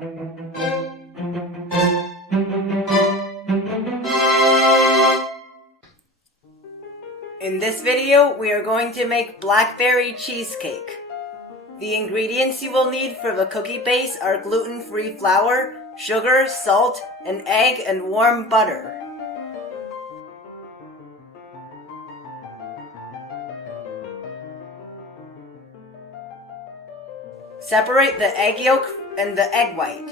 In this video, we are going to make Blackberry Cheesecake. The ingredients you will need for the cookie base are gluten-free flour, sugar, salt, an egg, and warm butter. Separate the egg yolk and the egg white.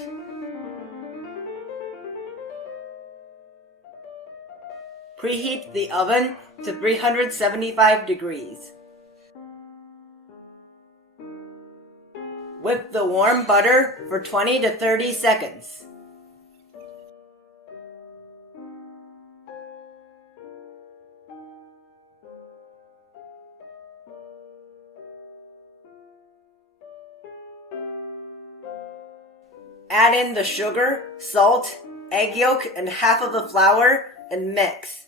Preheat the oven to 375 degrees. Whip the warm butter for 20 to 30 seconds. Add in the sugar, salt, egg yolk, and half of the flour and mix.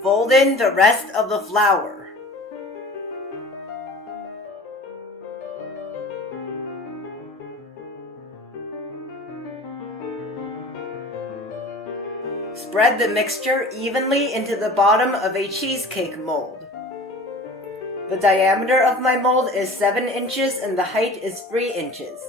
Fold in the rest of the flour. Spread the mixture evenly into the bottom of a cheesecake mold. The diameter of my mold is 7 inches and the height is 3 inches.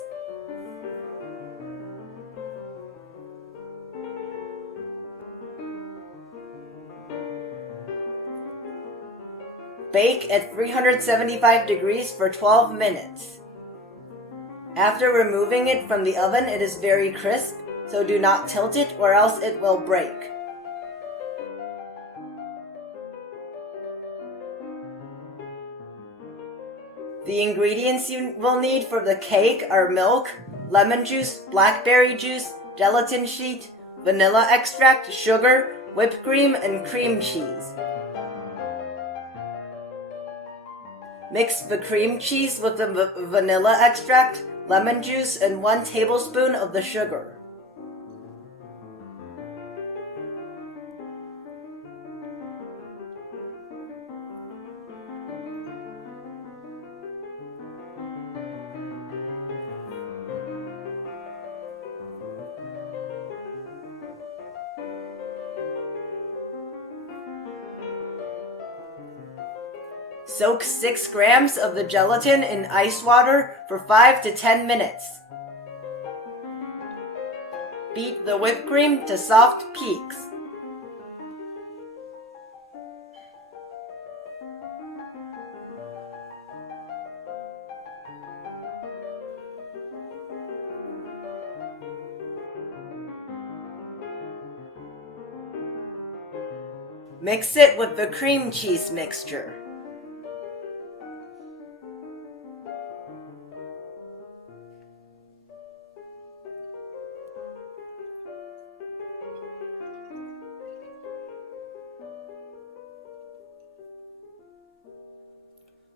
Bake at 375 degrees for 12 minutes. After removing it from the oven, it is very crisp, so do not tilt it or else it will break. The ingredients you will need for the cake are milk, lemon juice, blackberry juice, gelatin sheet, vanilla extract, sugar, whipped cream, and cream cheese. Mix the cream cheese with the vanilla extract, lemon juice, and 1 tablespoon of the sugar. Soak 6 grams of the gelatin in ice water for 5 to 10 minutes. Beat the whipped cream to soft peaks. Mix it with the cream cheese mixture.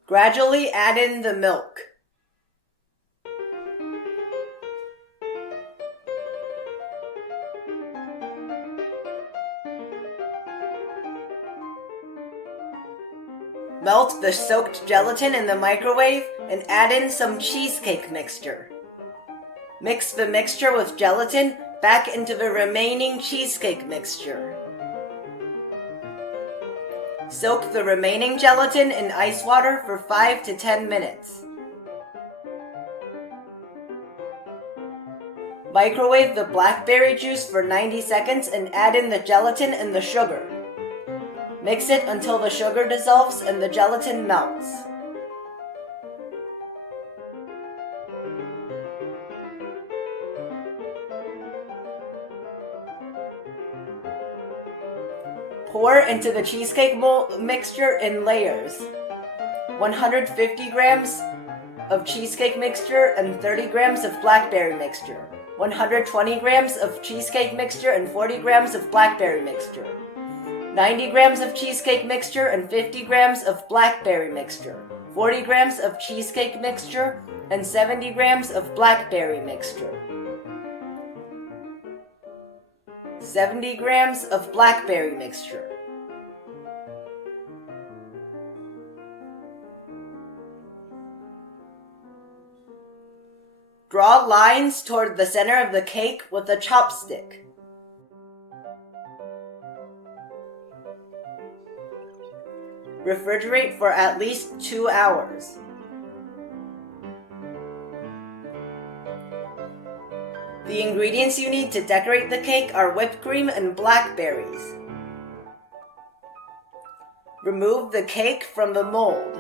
Gradually add in the milk. Melt the soaked gelatin in the microwave and add in some cheesecake mixture. Mix the mixture with gelatin back into the remaining cheesecake mixture. Soak the remaining gelatin in ice water for 5 to 10 minutes. Microwave the blackberry juice for 90 seconds and add in the gelatin and the sugar. Mix it until the sugar dissolves and the gelatin melts. Pour into the cheesecake mixture in layers. 150 grams of cheesecake mixture and 30 grams of blackberry mixture. 120 grams of cheesecake mixture and 40 grams of blackberry mixture, 90 grams of cheesecake mixture and 50 grams of blackberry mixture, 40 grams of cheesecake mixture and 70 grams of blackberry mixture, 70 grams of blackberry mixture, draw lines toward the center of the cake with a chopstick. Refrigerate for at least 2 hours. The ingredients you need to decorate the cake are whipped cream and blackberries. Remove the cake from the mold.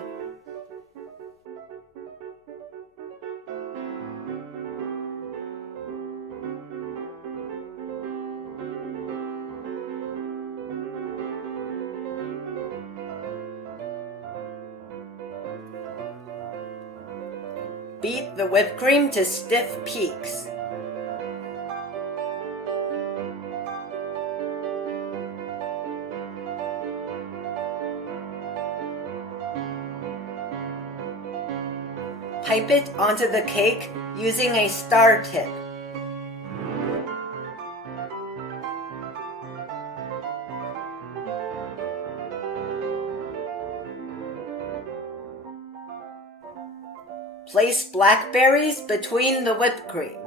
Beat the whipped cream to stiff peaks. Pipe it onto the cake using a star tip. Place blackberries between the whipped cream.